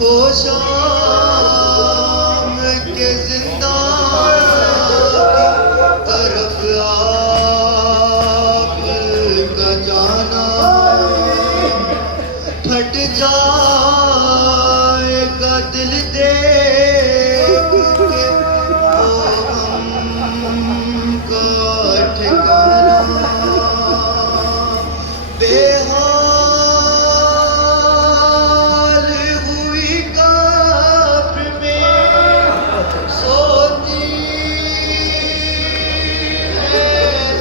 ہو شام کے زندہ طرف آپ کا جانا پھٹ جائے گا دل دیکھ کے وہ ہم کا ٹھکانا بے حال ہوئی قبر میں سوتی ہے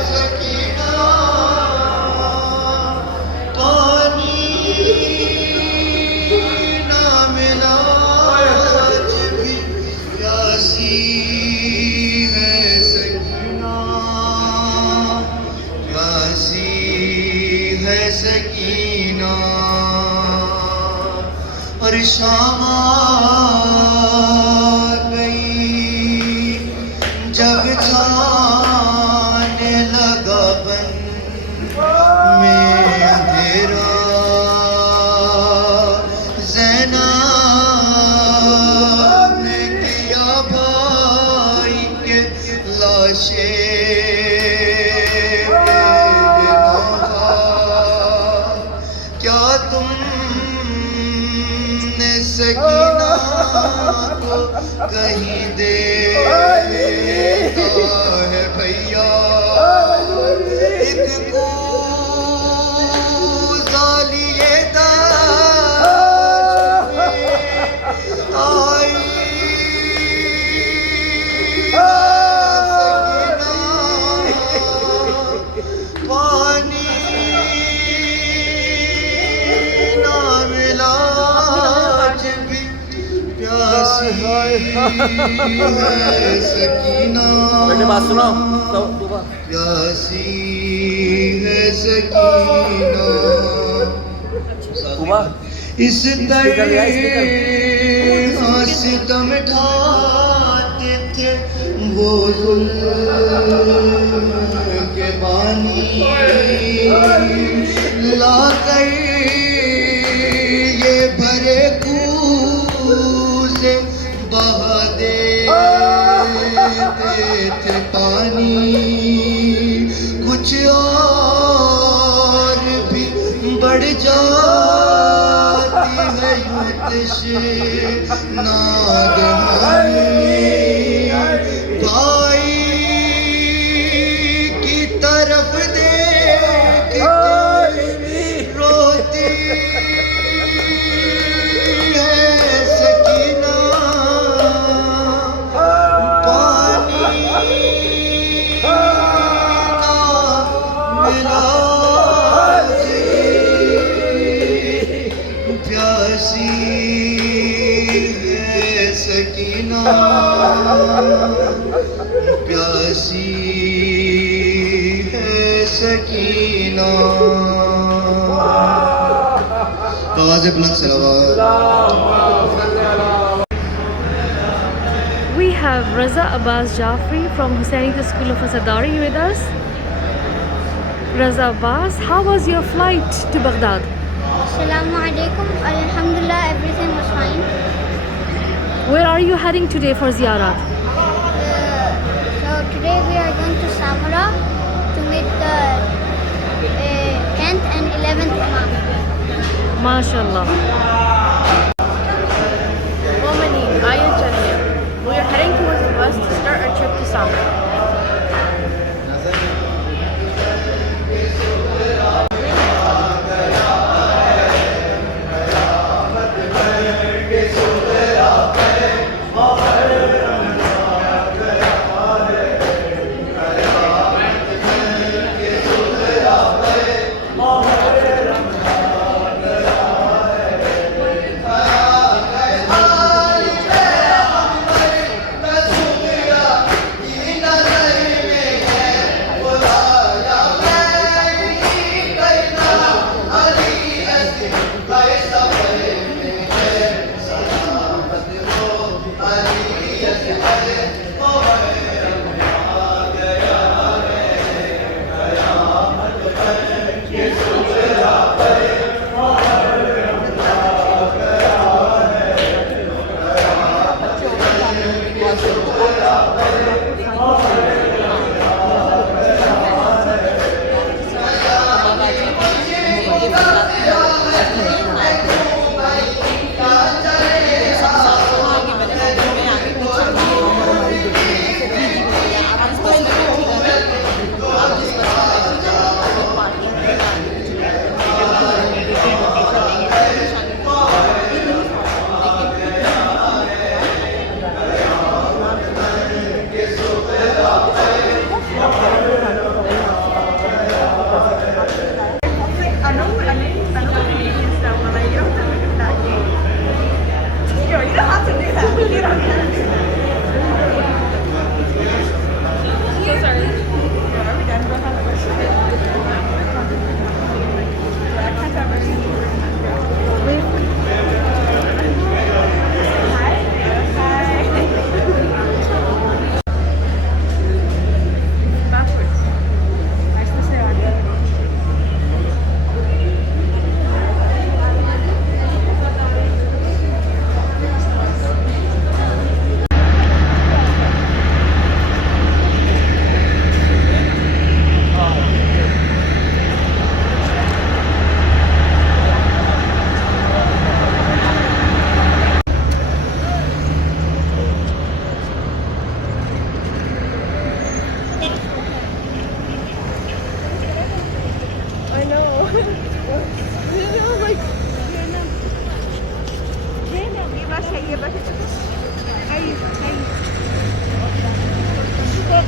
سکینہ پانی نہ ملا آج بھی پیاسی ہے سکینہ پیاسی ہے سکینہ اور شام آ گئی جگ چھانے لگا بن میں اندھیرا زینب نے کیا بھائی کے لاشیں کیا تم نے سکینہ کو کہیں دیکھا ہے بھیا ایک کوزالیے دشت میں آئی سکینہ پانی نہ ملا آج بھی پیاسی ہے سکینہ پیاسی ہے سکینہ اس طرح ستم ڈھاتے تھے وہ ظلم کے بانی لا کر یہ بھرے کوزے بہا دیتے تھے پانی کچھ اور بھی بڑھ جاتی ہے یوں تشناد ہمیں بھائی کی طرف دیکھ کے روتی ہے سکینہ پانی نہ ملا پیاسی ہے سکینہ پیاسی ہے سکینہ آواز بلند صلوات We have Raza Abbas Jafri from Hussainiyya School of Asadari with us. Raza Abbas, how was your flight to Baghdad? Assalamu alaikum. Alhamdulillah, everything was fine. Where are you heading today for ziyarat? So today we are going to Samara to meet the 10th and 11th Imam. MashaAllah. Momani, Ayan Chania. We are heading towards the bus to start our trip to Samara.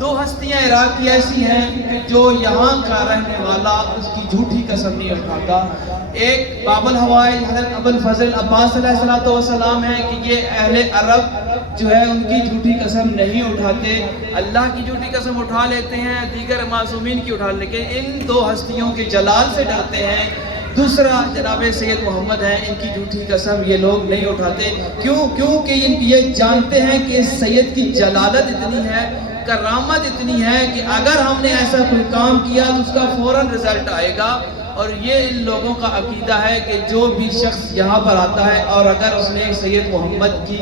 دو ہستیاں عراق کی ایسی ہیں کہ جو یہاں کا رہنے والا اس کی جھوٹی قسم نہیں اٹھاتا. ایک باب الحوائج حضرت ابو الفضل عباس علیہ الصلوۃ والسلام ہے کہ یہ اہل عرب جو ہے ان کی جھوٹی قسم نہیں اٹھاتے, اللہ کی جھوٹی قسم اٹھا لیتے ہیں, دیگر معصومین کی اٹھا, لیکن ان دو ہستیوں کے جلال سے ڈرتے ہیں. دوسرا جناب سید محمد ہیں, ان کی جھوٹی قسم یہ لوگ نہیں اٹھاتے. کیونکہ یہ جانتے ہیں کہ سید کی جلالت اتنی ہے, کرامت اتنی ہے کہ اگر ہم نے ایسا کوئی کام کیا تو اس کا فوراً رزلٹ آئے گا. اور یہ ان لوگوں کا عقیدہ ہے کہ جو بھی شخص یہاں پر آتا ہے اور اگر اس نے سید محمد کی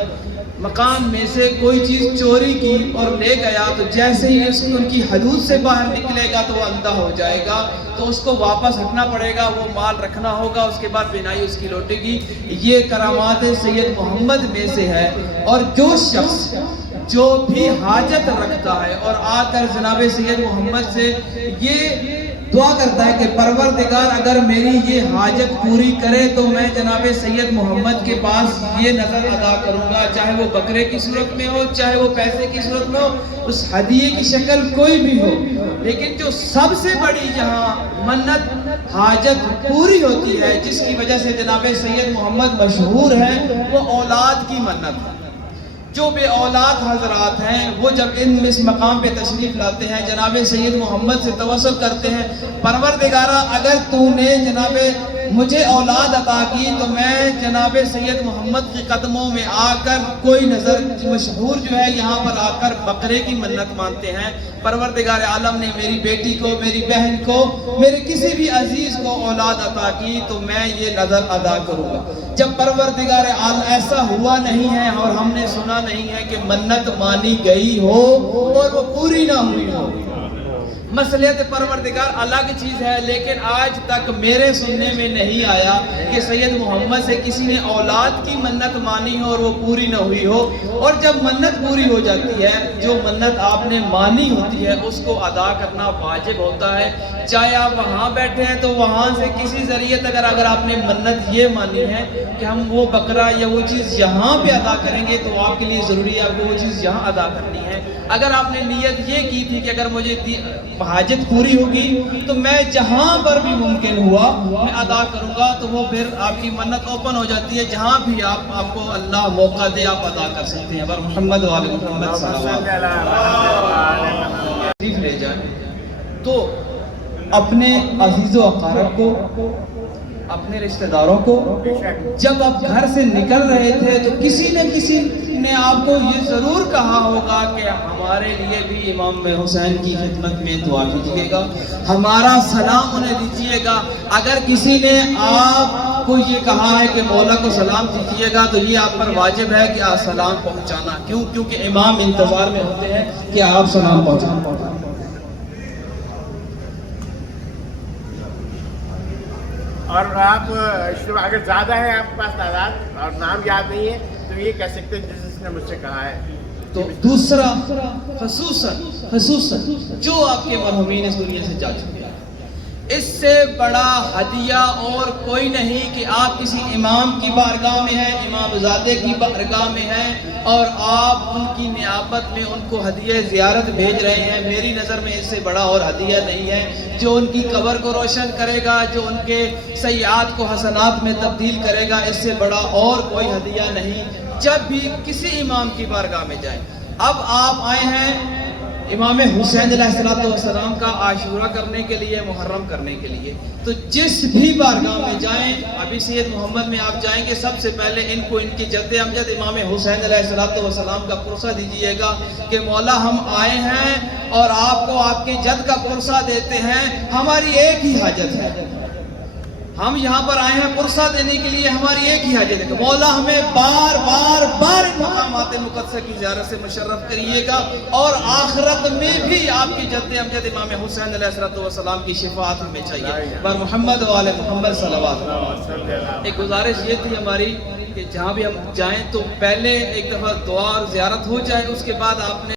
مقام میں سے کوئی چیز چوری کی اور لے گیا تو جیسے ہی اس کو ان کی حدود سے باہر نکلے گا تو وہ اندھا ہو جائے گا, تو اس کو واپس ہٹنا پڑے گا, وہ مال رکھنا ہوگا, اس کے بعد بینائی اس کی لوٹے گی. یہ کرامات سید محمد میں سے ہے. اور جو شخص جو بھی حاجت رکھتا ہے اور آ کر جناب سید محمد سے یہ دعا کرتا ہے کہ پروردگار اگر میری یہ حاجت پوری کرے تو میں جناب سید محمد کے پاس یہ نظر ادا کروں گا, چاہے وہ بکرے کی صورت میں ہو, چاہے وہ پیسے کی صورت میں ہو, اس ہدیے کی شکل کوئی بھی ہو. لیکن جو سب سے بڑی جہاں منت حاجت پوری ہوتی ہے, جس کی وجہ سے جناب سید محمد مشہور ہے, وہ اولاد کی منت ہے. جو بے اولاد حضرات ہیں وہ جب اس مقام پہ تشریف لاتے ہیں, جناب سید محمد سے توسل کرتے ہیں, پروردگارہ اگر تو نے جناب مجھے اولاد عطا کی تو میں جناب سید محمد کے قدموں میں آ کر, کوئی نظر مشہور جو ہے یہاں پر آ کر بکرے کی منت مانتے ہیں, پروردگار عالم نے میری بیٹی کو, میری بہن کو, میرے کسی بھی عزیز کو اولاد عطا کی تو میں یہ نظر ادا کروں گا. جب پروردگار عالم ایسا ہوا نہیں ہے اور ہم نے سنا نہیں ہے کہ منت مانی گئی ہو اور وہ پوری نہ ہوئی ہو, مصلحت پروردگار الگ چیز ہے, لیکن آج تک میرے سننے میں نہیں آیا کہ سید محمد سے کسی نے اولاد کی منت مانی ہو اور وہ پوری نہ ہوئی ہو. اور جب منت پوری ہو جاتی ہے, جو منت آپ نے مانی ہوتی ہے اس کو ادا کرنا واجب ہوتا ہے. چاہے آپ وہاں بیٹھے ہیں تو وہاں سے کسی ذریعے اگر آپ نے منت یہ مانی ہے کہ ہم وہ بکرا یا وہ چیز یہاں پہ ادا کریں گے تو آپ کے لیے ضروری ہے آپ کو وہ چیز یہاں ادا کرنی ہے. اگر آپ نے نیت یہ کی تھی کہ اگر مجھے حاجت پوری ہوگی تو میں جہاں پر بھی ممکن ہوا میں ادا کروں گا, تو وہ پھر آپ کی منت اوپن ہو جاتی ہے. جہاں بھی آپ کو اللہ موقع دے آپ ادا کر سکتے ہیں. محمد وعلی محمد صلوات تشریف لے جائیں تو اپنے عزیز و اقارب کو, اپنے رشتہ داروں کو, جب آپ گھر سے نکل رہے تھے تو کسی نے آپ کو یہ ضرور کہا ہوگا کہ ہمارے لیے بھی امام حسین کی خدمت میں دعا کیجیے گا, ہمارا سلام انہیں دیجیے گا. اگر کسی نے آپ کو یہ کہا ہے کہ مولا کو سلام دیجیے گا تو یہ آپ پر واجب ہے کہ آپ سلام پہنچانا. کیونکہ امام انتظار میں ہوتے ہیں کہ آپ سلام پہنچانا. اور آپ اگر زیادہ ہے آپ کے پاس تعداد اور نام یاد نہیں ہے تو یہ کہہ سکتے ہیں جس نے مجھ سے کہا ہے. تو دوسرا خصوصاً جو آپ کے مرحومین اس دنیا سے جا چکے ہیں, اس سے بڑا ہدیہ اور کوئی نہیں کہ آپ کسی امام کی بارگاہ میں ہیں, امام زادے کی بارگاہ میں ہیں اور آپ ان کی نیابت میں ان کو ہدیہ زیارت بھیج رہے ہیں. میری نظر میں اس سے بڑا اور ہدیہ نہیں ہے جو ان کی قبر کو روشن کرے گا, جو ان کے سیئات کو حسنات میں تبدیل کرے گا. اس سے بڑا اور کوئی ہدیہ نہیں. جب بھی کسی امام کی بارگاہ میں جائیں, اب آپ آئے ہیں امام حسین علیہ السلام کا عاشورہ کرنے کے لیے, محرم کرنے کے لیے, تو جس بھی بارگاہ میں جائیں, ابھی سید محمد میں آپ جائیں گے, سب سے پہلے ان کو ان کی جد امجد امام حسین علیہ السلام کا پرسہ دیجیے گا کہ مولا ہم آئے ہیں اور آپ کو آپ کے جد کا پرسہ دیتے ہیں. ہماری ایک ہی حاجت ہے, ہم یہاں پر آئے ہیں پرسہ دینے کے لیے, ہماری ایک ہی حاجت ہے کہ مولا ہمیں بار بار مقامات مقدسہ کی زیارت سے مشرف کریے گا اور آخرت میں بھی آپ کی جد امجد امام حسین علیہ السلام کی شفاعت ہمیں چاہیے. بر محمد وعلی محمد صلوات. ایک گزارش یہ تھی ہماری کہ جہاں بھی ہم جائیں تو پہلے ایک دفعہ دعا اور زیارت ہو جائے, اس کے بعد آپ نے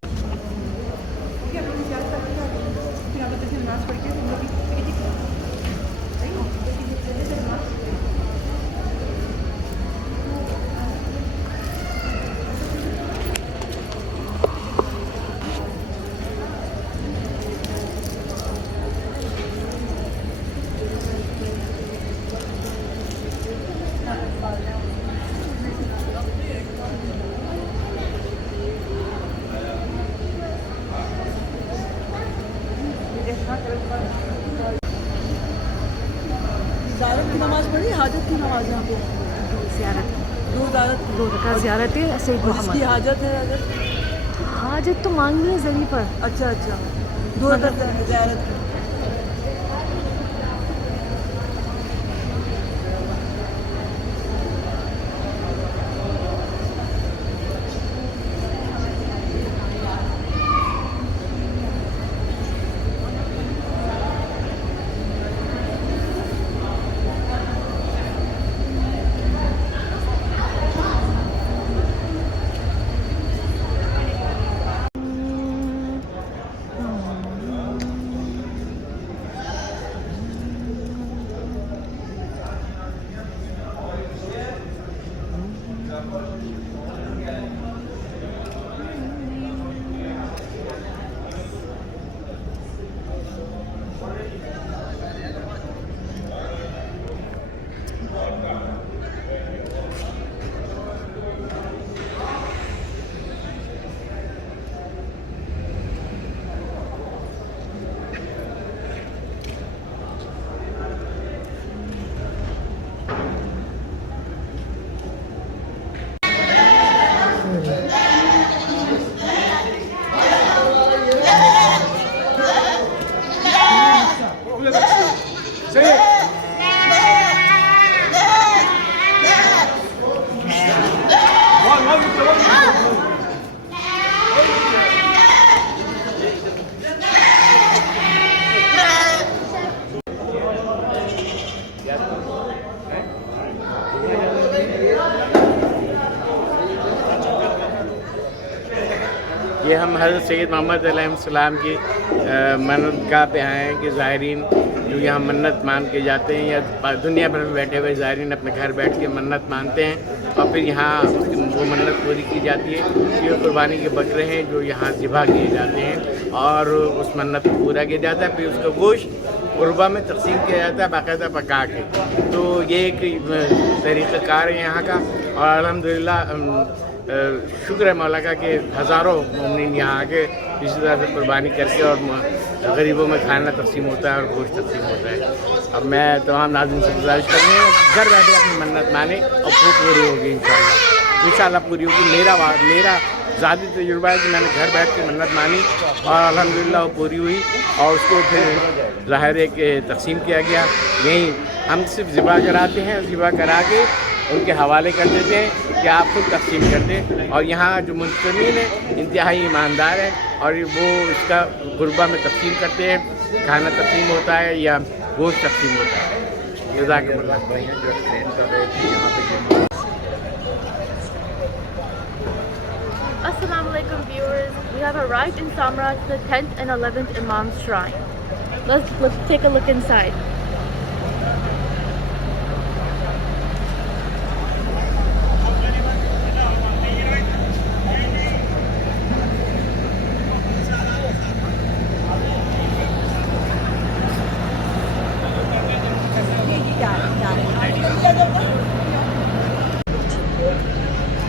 زیارت کی نماز پڑھی حاجت کی نماز یہاں پہ زیارت دو رکعت زیارت ہے سید جس کی محمد. حاجت ہے حضرت حاجت تو مانگنی ہے زری پر. اچھا 2 رکعت زیارت کی. یہ ہم حضرت سید محمد علیہ السلام کی منت گاہ پہ آئے ہیں کہ زائرین جو یہاں منت مان کے جاتے ہیں یا دنیا بھر میں بیٹھے ہوئے زائرین اپنے گھر بیٹھ کے منت مانتے ہیں اور پھر یہاں وہ منت پوری کی جاتی ہے. یہ قربانی کے بکرے ہیں جو یہاں ذبح کیے جاتے ہیں اور اس منت کو پورا کیا جاتا ہے. پھر اس کا گوشت غربا میں تقسیم کیا جاتا ہے باقاعدہ پکا کے. تو یہ ایک طریقہ کار ہے یہاں کا اور الحمدللہ شکر ہے مولا کا کہ ہزاروں مومنین یہاں آ کے اسی طرح سے قربانی کر کے اور غریبوں میں کھانا تقسیم ہوتا ہے اور گوشت تقسیم ہوتا ہے. اب میں تمام ناظرین سے گزارش کروں گا گھر بیٹھے اپنی منت مانیں اور پوری ہوگی انشاءاللہ پوری ہوگی. میرا ذاتی تجربہ ہے کہ میں نے گھر بیٹھ کے منت مانی اور الحمدللہ وہ پوری ہوئی اور اس کو پھر ظاہر ہے کہ تقسیم کیا گیا. یہیں ہم صرف ذبح کراتے ہیں, ذبح کرا کے ان کے حوالے کر دیتے ہیں کہ آپ خود تقسیم کر دیں. اور یہاں جو منتظمین ہیں انتہائی ایماندار ہیں اور وہ اس کا غربا میں تقسیم کرتے ہیں, کھانا تقسیم ہوتا ہے یا گوشت تقسیم ہوتا ہے. جزاکم اللہ. Assalamu alaikum viewers. We have arrived in Samra to the 10th and 11th Imam's Shrine. Let's take a look inside.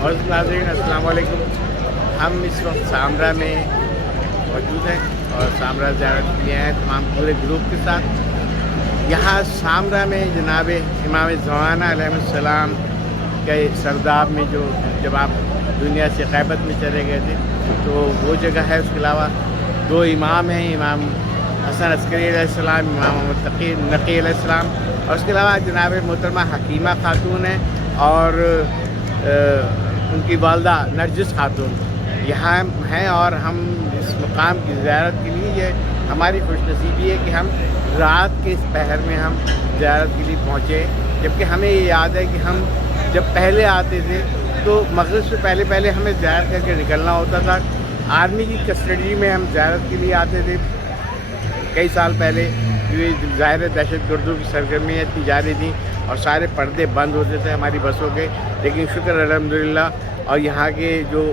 اور ناظرین السلام علیکم. ہم اس وقت سامرا میں موجود ہیں اور سامرا زیارت کے لیے ہیں تمام پورے گروپ کے ساتھ. یہاں سامرا میں جناب امام زمانہ علیہ السلام کے سرداب میں جو جب آپ دنیا سے غیبت میں چلے گئے تھے تو وہ جگہ ہے. اس کے علاوہ 2 امام ہیں, امام حسن عسکری علیہ السلام, امام محمد تقی نقی علیہ السلام, اور اس کے علاوہ جناب محترمہ حکیمہ خاتون ہیں اور ان کی والدہ نرجس خاتون یہاں ہیں. اور ہم اس مقام کی زیارت کے لیے یہ ہماری خوش نصیبی ہے کہ ہم رات کے اس پہر میں ہم زیارت کے لیے پہنچے, جبکہ ہمیں یہ یاد ہے کہ ہم جب پہلے آتے تھے تو مغرب سے پہلے ہمیں زیارت کر کے نکلنا ہوتا تھا. آرمی کی کسٹڈی میں ہم زیارت کے لیے آتے تھے کئی سال پہلے. یہ ظاہر دہشت گردوں کی سرگرمیاں اتنی جاری تھیں اور سارے پردے بند ہوتے تھے ہماری بسوں کے, لیکن شکر الحمدللہ. اور یہاں کے جو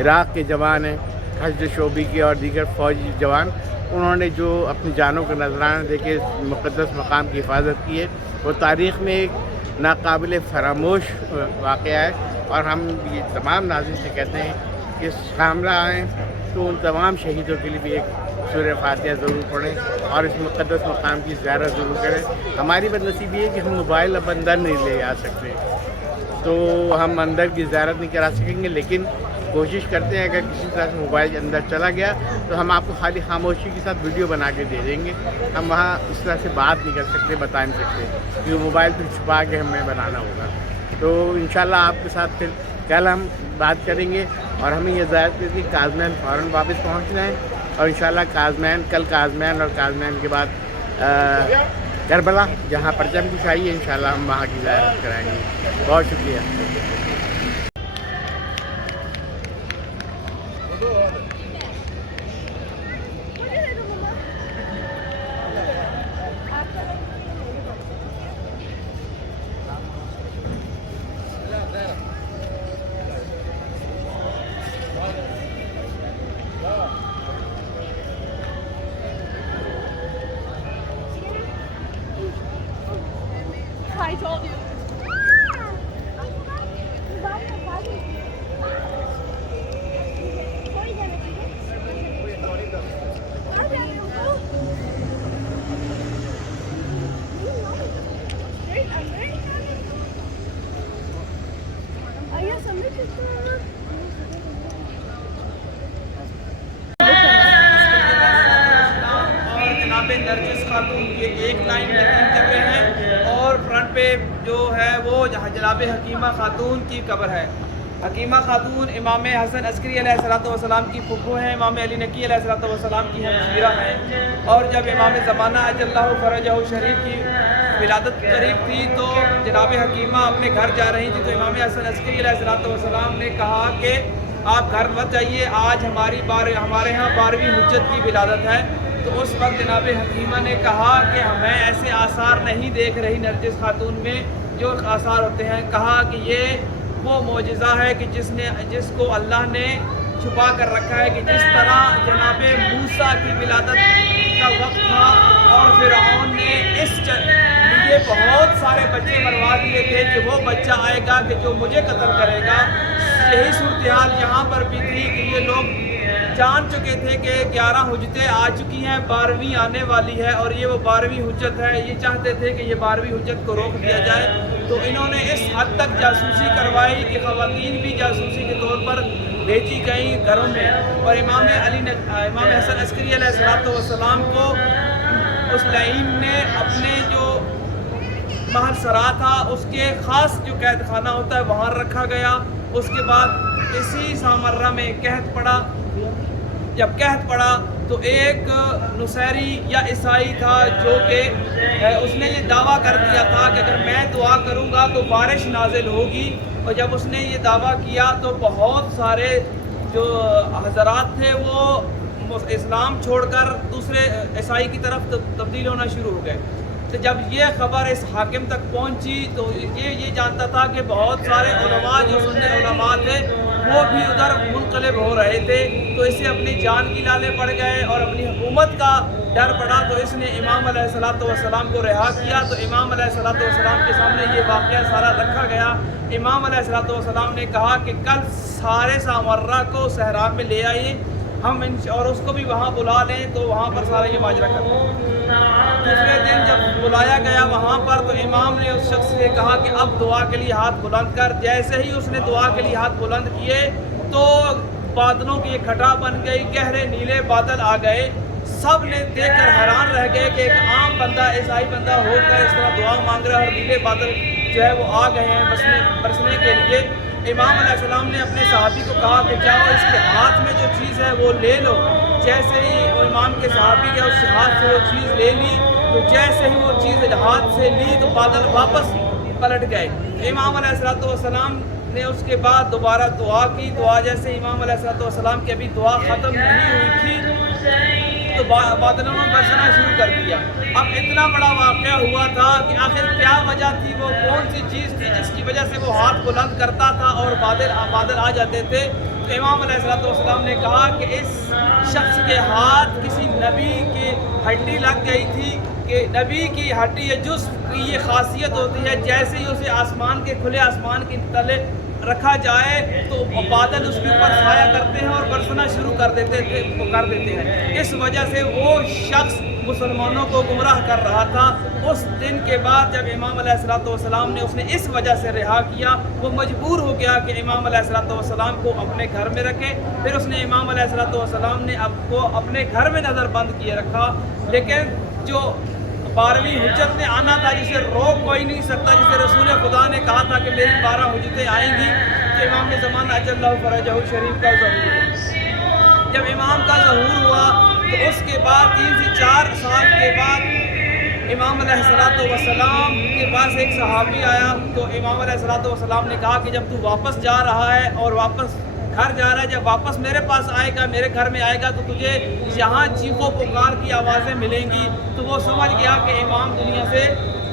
عراق کے جوان ہیں, حج شعبی کے اور دیگر فوجی جوان, انہوں نے جو اپنی جانوں کا نذرانہ دے کے مقدس مقام کی حفاظت کی ہے وہ تاریخ میں ایک ناقابل فراموش واقعہ ہے. اور ہم یہ تمام ناظرین سے کہتے ہیں کہ سامرا آئیں تو ان تمام شہیدوں کے لیے بھی ایک سورہ فاتحہ ضرور پڑھیں اور اس مقدس مقام کی زیارت ضرور کریں. ہماری بدنصیبی یہ ہے کہ ہم موبائل اب اندر نہیں لے آ سکتے، تو ہم اندر کی زیارت نہیں کرا سکیں گے، لیکن کوشش کرتے ہیں اگر کسی طرح سے موبائل اندر چلا گیا تو ہم آپ کو خالی خاموشی کے ساتھ ویڈیو بنا کے دے دیں گے. ہم وہاں اس طرح سے بات نہیں کر سکتے، بتا نہیں سکتے، کیونکہ موبائل پھر چھپا کے ہمیں بنانا ہوگا. تو انشاءاللہ آپ کے ساتھ پھر کل ہم بات کریں گے، اور ہمیں یہ ظاہر کرتی کازمین فوراً واپس پہنچنا ہے، اور انشاءاللہ کازمین کل کازمین اور کازمین کے بعد کربلا جہاں پرچم کشائی ہے انشاءاللہ ہم وہاں کی زیارت کرائیں گے. بہت شکریہ. I told you. نرجس خاتون کی ایک لائن یتیم قبریں ہیں، اور فرنٹ پہ جو ہے وہ جناب حکیمہ خاتون کی قبر ہے. حکیمہ خاتون امام حسن عسکری علیہ السلام کی پھپھو ہیں، امام علی نقی علیہ السلام کی ہمشیرہ ہیں. اور جب امام زمانہ اجل اللہ فرجہ شریف کی ولادت قریب تھی تو جناب حکیمہ اپنے گھر جا رہی تھی، تو امام حسن عسکری علیہ السلام نے کہا کہ آپ گھر مت جائیے، آج ہمارے ہاں 12ویں حجت کی ولادت ہے. تو اس وقت جناب حکیمہ نے کہا کہ میں ایسے آثار نہیں دیکھ رہی نرجس خاتون میں جو آثار ہوتے ہیں. کہا کہ یہ وہ معجزہ ہے کہ جس کو اللہ نے چھپا کر رکھا ہے، کہ جس طرح جناب موسیٰ کی ولادت کا وقت تھا اور فرعون نے اس لیے بہت سارے بچے مروا دیے تھے کہ وہ بچہ آئے گا کہ جو مجھے قتل کرے گا. یہی صورتحال یہاں پر بھی تھی کہ یہ لوگ جان چکے تھے کہ 11 حجتیں آ چکی ہیں، 12ویں آنے والی ہے، اور یہ وہ 12ویں حجت ہے. یہ چاہتے تھے کہ یہ 12ویں حجت کو روک دیا جائے، تو انہوں نے اس حد تک جاسوسی کروائی کہ خواتین بھی جاسوسی کے طور پر بھیجی گئیں گھروں میں. اور امام حسن عسکری علیہ السلام کو اس لعین نے اپنے جو محل سرا تھا اس کے خاص جو قید خانہ ہوتا ہے وہاں رکھا گیا. اس کے بعد اسی سامرہ میں قحط پڑا. جب قحط پڑا تو ایک نصیری یا عیسائی تھا جو کہ اس نے یہ دعویٰ کر دیا تھا کہ اگر میں دعا کروں گا تو بارش نازل ہوگی. اور جب اس نے یہ دعویٰ کیا تو بہت سارے جو حضرات تھے وہ اسلام چھوڑ کر دوسرے عیسائی کی طرف تبدیل ہونا شروع ہو گئے. تو جب یہ خبر اس حاکم تک پہنچی تو یہ جانتا تھا کہ بہت سارے علماء جو سنی علماء تھے وہ بھی ادھر منقلب ہو رہے تھے. تو اسے اپنی جان کی لالے پڑ گئے اور اپنی حکومت کا ڈر پڑا، تو اس نے امام علیہ السلام کو رہا کیا. تو امام علیہ السلام کے سامنے یہ واقعہ سارا رکھا گیا. امام علیہ السلام نے کہا کہ کل سارے سامرہ کو صحرا میں لے آئیے ہم اور اس کو بھی وہاں بلا لیں، تو وہاں پر سارا یہ ماجرا کریں. دوسرے دن جب بلایا گیا وہاں پر تو امام نے اس شخص سے کہا کہ اب دعا کے لیے ہاتھ بلند کر. جیسے ہی اس نے دعا کے لیے ہاتھ بلند کیے تو بادلوں کی ایک گھٹا بن گئی، گہرے نیلے بادل آ گئے. سب نے دیکھ کر حیران رہ گئے کہ ایک عام بندہ عیسائی بندہ ہو کر اس طرح دعا مانگ رہا ہے، اور نیلے بادل جو ہے وہ آ گئے ہیں برسنے کے لیے. امام علیہ السلام نے اپنے صحابی کو کہا کہ جاؤ اس کے ہاتھ میں جو چیز ہے وہ لے لو. جیسے ہی وہ امام کے صحابی کے اس ہاتھ سے وہ چیز لے لی تو جیسے ہی وہ چیز ہاتھ سے لی تو بادل واپس پلٹ گئے. امام علیہ السلام نے اس کے بعد دوبارہ دعا کی. دعا جیسے امام علیہ السلام کی ابھی دعا ختم نہیں ہوئی تھی تو بادلوں نے برسنا شروع کر دیا. اب اتنا بڑا واقعہ ہوا تھا کہ آخر کیا وجہ تھی، وہ کون سی چیز تھی جس کی وجہ سے وہ ہاتھ بلند کرتا تھا اور بادل آ جاتے تھے. تو امام علیہ السلام نے کہا کہ اس شخص کے ہاتھ کسی نبی کی ہڈی لگ گئی تھی، کہ نبی کی ہڈی یا جزو کی یہ خاصیت ہوتی ہے جیسے ہی اسے آسمان کے کھلے آسمان کے تلے رکھا جائے تو بادل اس کے اوپر سایہ کرتے ہیں اور برسنا شروع کر دیتے ہیں. اس وجہ سے وہ شخص مسلمانوں کو گمراہ کر رہا تھا. اس دن کے بعد جب امام علیہ الصلوۃ والسلام نے اس نے اس وجہ سے رہا کیا, وہ مجبور ہو گیا کہ امام علیہ الصلوۃ والسلام کو اپنے گھر میں رکھے. پھر اس نے امام علیہ الصلوۃ والسلام نے اب کو اپنے گھر میں نظر بند کیے رکھا. لیکن جو 12ویں حجت نے آنا تھا, جسے روک کوئی نہیں سکتا, جسے رسول خدا نے کہا تھا کہ میری 12 حجتیں آئیں گی, تو امام زمانہ اجل اللہ فرجہ شریف کا ظہور ہوا. جب امام کا ظہور ہوا تو اس کے بعد 3 سے 4 سال کے بعد امام علیہ الصلوۃ والسلام کے پاس ایک صحابی آیا. تو امام علیہ الصلوۃ والسلام نے کہا کہ جب تو واپس جا رہا ہے اور واپس گھر جا رہا ہے, جب واپس میرے پاس آئے گا, میرے گھر میں آئے گا, تو تجھے یہاں چیخ و پکار کی آوازیں ملیں گی. تو وہ سمجھ گیا کہ امام دنیا سے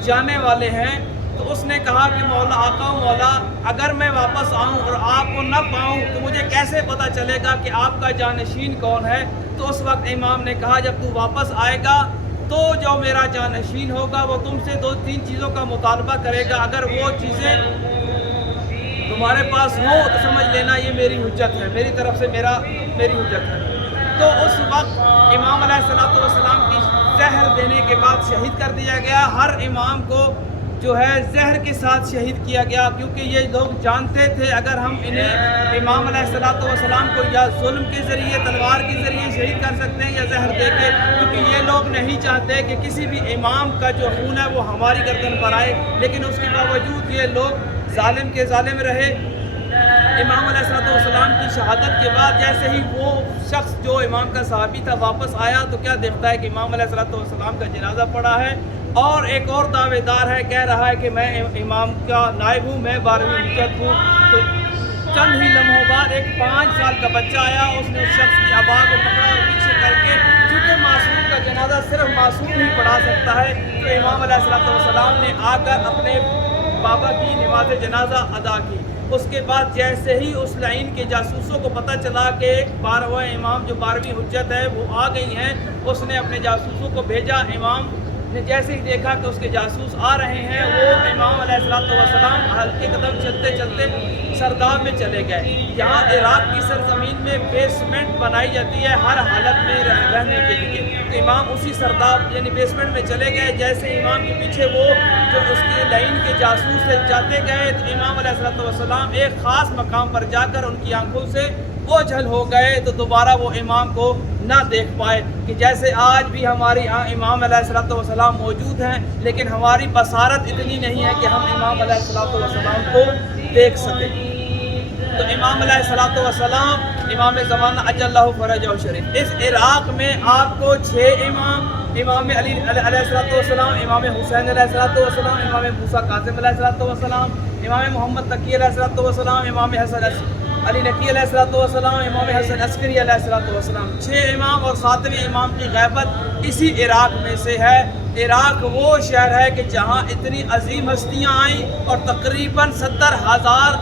جانے والے ہیں. تو اس نے کہا کہ مولا آقا مولا, اگر میں واپس آؤں اور آپ کو نہ پاؤں تو مجھے کیسے پتہ چلے گا کہ آپ کا جانشین کون ہے. تو اس وقت امام نے کہا جب تو واپس آئے گا تو جو میرا جانشین ہوگا وہ تم سے 2-3 چیزوں کا مطالبہ کرے گا. اگر وہ چیزیں تمہارے پاس ہو تو سمجھ لینا یہ میری حجت ہے, میری طرف سے میری حجت ہے. تو اس وقت امام علیہ الصلوۃ والسلام کی زہر دینے کے بعد شہید کر دیا گیا. ہر امام کو جو ہے زہر کے ساتھ شہید کیا گیا, کیونکہ یہ لوگ جانتے تھے اگر ہم انہیں امام علیہ الصلوۃ والسلام کو یا ظلم کے ذریعے تلوار کے ذریعے شہید کر سکتے ہیں یا زہر دے کے, کیونکہ یہ لوگ نہیں چاہتے کہ کسی بھی امام کا جو خون ہے وہ ہماری گردن پر آئے. لیکن اس کے باوجود یہ لوگ ظالم کے ظالم رہے. امام علیہ الصلوۃ والسلام کی شہادت کے بعد جیسے ہی وہ شخص جو امام کا صحابی تھا واپس آیا تو کیا دیکھتا ہے کہ امام علیہ الصلوۃ والسلام کا جنازہ پڑا ہے, اور ایک اور دعوے دار ہے, کہہ رہا ہے کہ میں امام کا نائب ہوں, میں 12ویں حجت ہوں. تو چند ہی لمحوں بعد ایک 5 سال کا بچہ آیا, اس نے اس شخص کی ابا کو پکڑا اور پیچھے کر کے, چونکہ معصوم کا جنازہ صرف معصوم ہی پڑھا سکتا ہے, تو امام علیہ الصلوۃ والسلام نے آ کر اپنے بابا کی نماز جنازہ ادا کی. اس کے بعد جیسے ہی اس لائن کے جاسوسوں کو پتہ چلا کہ 12واں امام جو 12ویں حجت ہے وہ آ گئی ہیں, اس نے اپنے جاسوسوں کو بھیجا. امام نے جیسے ہی دیکھا کہ اس کے جاسوس آ رہے ہیں, وہ امام علیہ الصلوۃ والسلام ہلکے قدم چلتے چلتے سرداب میں چلے گئے. یہاں عراق کی سرزمین میں بیسمنٹ بنائی جاتی ہے ہر حالت میں رہنے کے لیے, تو امام اسی سرداب یعنی بیسمنٹ میں چلے گئے. جیسے امام کے پیچھے وہ جو اس کی لائن کے جاسوس سے جاتے گئے, تو امام علیہ الصلوۃ والسلام ایک خاص مقام پر جا کر ان کی آنکھوں سے اوجھل ہو گئے, تو دوبارہ وہ امام کو نہ دیکھ پائے. کہ جیسے آج بھی ہماری امام علیہ الصلوۃ والسلام موجود ہیں, لیکن ہماری بصارت اتنی نہیں ہے کہ ہم امام علیہ الصلوۃ والسلام کو دیکھ سکیں. تو امام علیہ الصلوۃ والسلام امام زمانہ اجل اللہ فرجہ شریف, اس عراق میں آپ کو 6 امام, امام علی علیہ الصلوۃ والسلام, امام حسین علیہ الصلوۃ والسلام, امام موسیٰ کاظم علیہ الصلوۃ والسلام, امام محمد تقی علیہ الصلوۃ والسلام, امام حسن علی نقی علیہ الصلوۃ والسلام, امام حسن عسکری علیہ الصلوۃ والسلام. 6 امام اور 7ویں امام کی غیبت اسی عراق میں سے ہے. عراق وہ شہر ہے کہ جہاں اتنی عظیم ہستیاں آئیں اور تقریباً 70,000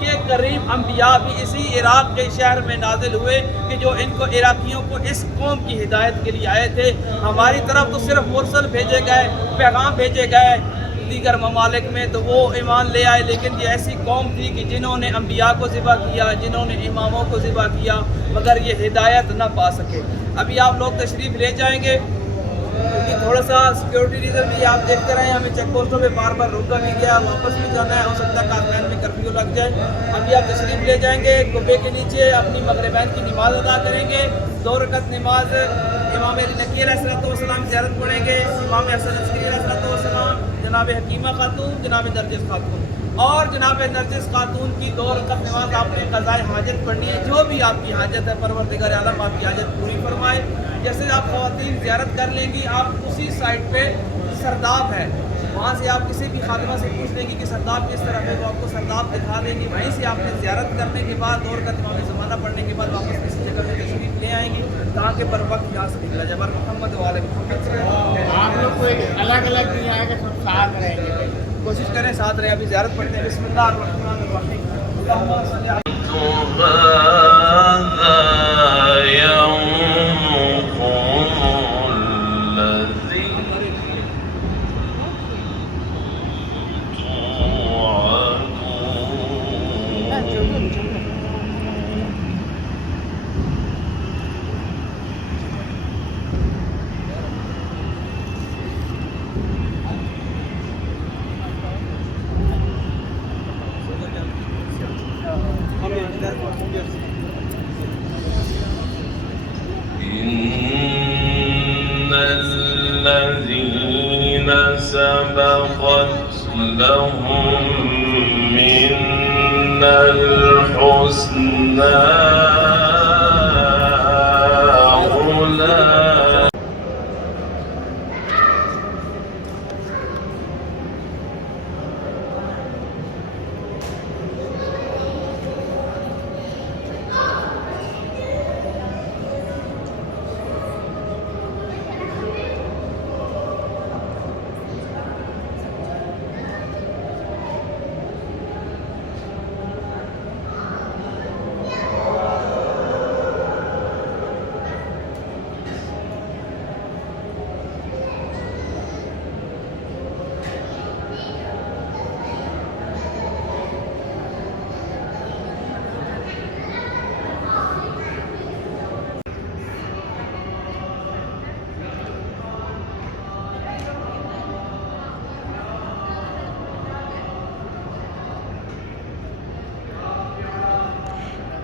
کے قریب انبیاء بھی اسی عراق کے شہر میں نازل ہوئے, کہ جو ان کو عراقیوں کو اس قوم کی ہدایت کے لیے آئے تھے. ہماری طرف تو صرف مرسل بھیجے گئے, پیغام بھیجے گئے دیگر ممالک میں, تو وہ ایمان لے آئے. لیکن یہ ایسی قوم تھی کہ جنہوں نے انبیاء کو ذبح کیا, جنہوں نے اماموں کو ذبح کیا, مگر یہ ہدایت نہ پا سکے. ابھی آپ لوگ تشریف لے جائیں گے, کیونکہ تھوڑا سا سیکیورٹی ریزن بھی آپ دیکھتے رہے, ہمیں چیک پوسٹوں پہ بار بار روکا بھی گیا, واپس بھی جانا ہے, ہو سکتا ہے کارمین میں کرفیو لگ جائے. ابھی آپ تشریف لے جائیں گے, کبے کے نیچے اپنی مغربین کی نماز ادا کریں گے. 2 رکعت نماز امام علی نقی علیہ الصلوۃ والسلام زیارت پڑھیں گے, امام حسن عسکری علیہ الصلوۃ والسلام, جناب حکیمہ خاتون, جناب نرجس خاتون, اور جناب نرجس خاتون کی 2 رکعت نماز آپ نے قضاء حاجت پڑھنی ہے. جو بھی آپ کی حاجت ہے پروردگار عالم آپ کی حاجت پوری فرمائے. جیسے آپ خواتین زیارت کر لیں گی, آپ اسی سائٹ پہ سرداب ہے, وہاں سے آپ کسی بھی خادمہ سے پوچھ لیں گی کہ سرداب کس طرح ہے, وہ آپ کو سرداب دکھا دیں گی. وہیں سے آپ نے زیارت کرنے کے بعد 2 رکعت امام زمانہ پڑھنے کے بعد واپس کسی جگہ میں تشریف لے آئیں گی, تاکہ پر وقت یہاں سے نکلا جائے. بر محمد والے محمد صلی اللہ علیہ وسلم. آپ لوگ کو الگ الگ نہیں آئے گا, سب ساتھ رہیں گے, کوشش کریں ساتھ رہیں. ابھی زیارت پڑھتے ہیں. بسم اللہ الرحمن الرحیم. اللہم صلی علی الذين سبقت لهم منا الحسنى أولئك.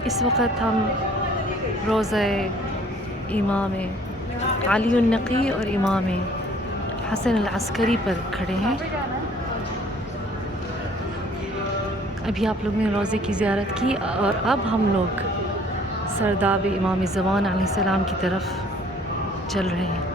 اس وقت ہم روضہ امام علی النقی اور امام حسن العسکری پر کھڑے ہیں. ابھی آپ لوگوں نے روضے کی زیارت کی اور اب ہم لوگ سرداب امام زمان علیہ السلام کی طرف چل رہے ہیں.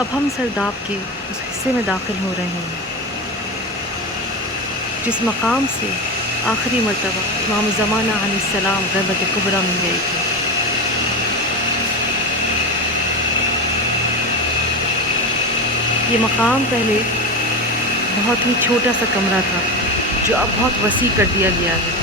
اب ہم سرداب کے اس حصے میں داخل ہو رہے ہیں جس مقام سے آخری مرتبہ امام زمانہ علیہ السلام غیبت کبریٰ میں گئے تھے. یہ مقام پہلے بہت ہی چھوٹا سا کمرہ تھا جو اب بہت وسیع کر دیا گیا ہے.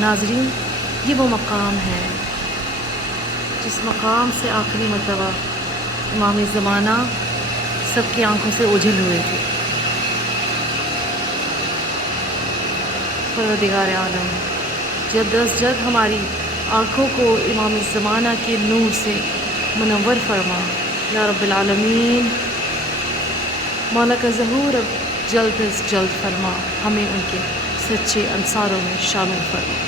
ناظرین، یہ وہ مقام ہے جس مقام سے آخری مرتبہ امام زمانہ سب کی آنکھوں سے اوجھل ہوئے تھے. پروردگار عالم جد از جد ہماری آنکھوں کو امام زمانہ کے نور سے منور فرما یا رب العالمین. مولا کا ظہور اب جلد از جلد فرما، ہمیں ان کے سچے انصاروں میں شامل فرما.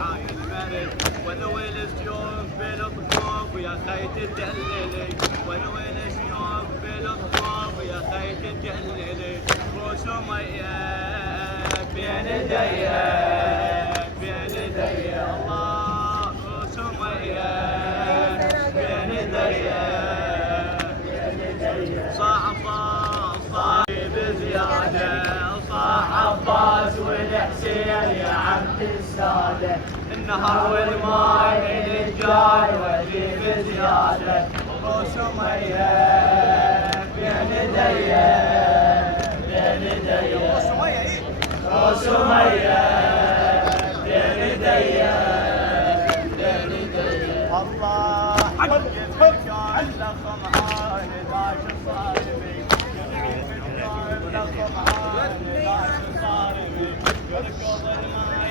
معاي المرج ونوي السيوف بالطوف ويا خيت تدللي ونوي السيوف بالطوف ويا خيت تدللي وسمية بين ايديا بين ايديا الله وسمية بين ايديا صاح عباس صاحب بزيادة صاح عباس والحسين يا عبد السادة النهر والماي الجاي واللي بزيادة وسمية بين ايديا بين ايديا وسمية بين ايديا بين ايديا الله حقك كان لخم عين داش صارمي لخم عين داش صارمي يركض الماي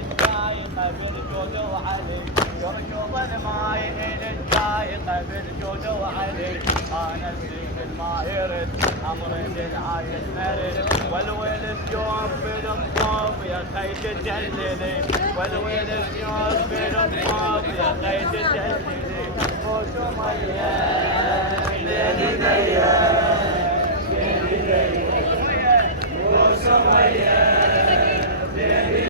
الجايقة بالجود وعلي يركض الماي الجايقة بالجود وعلي انا الزين ما يرد امرد العايد مرد والولد يوم بالطوف يا خيت تجللي والولد يوم بالطوف يا خيت تجللي وسمية بين ايديا بين ايديا وسمية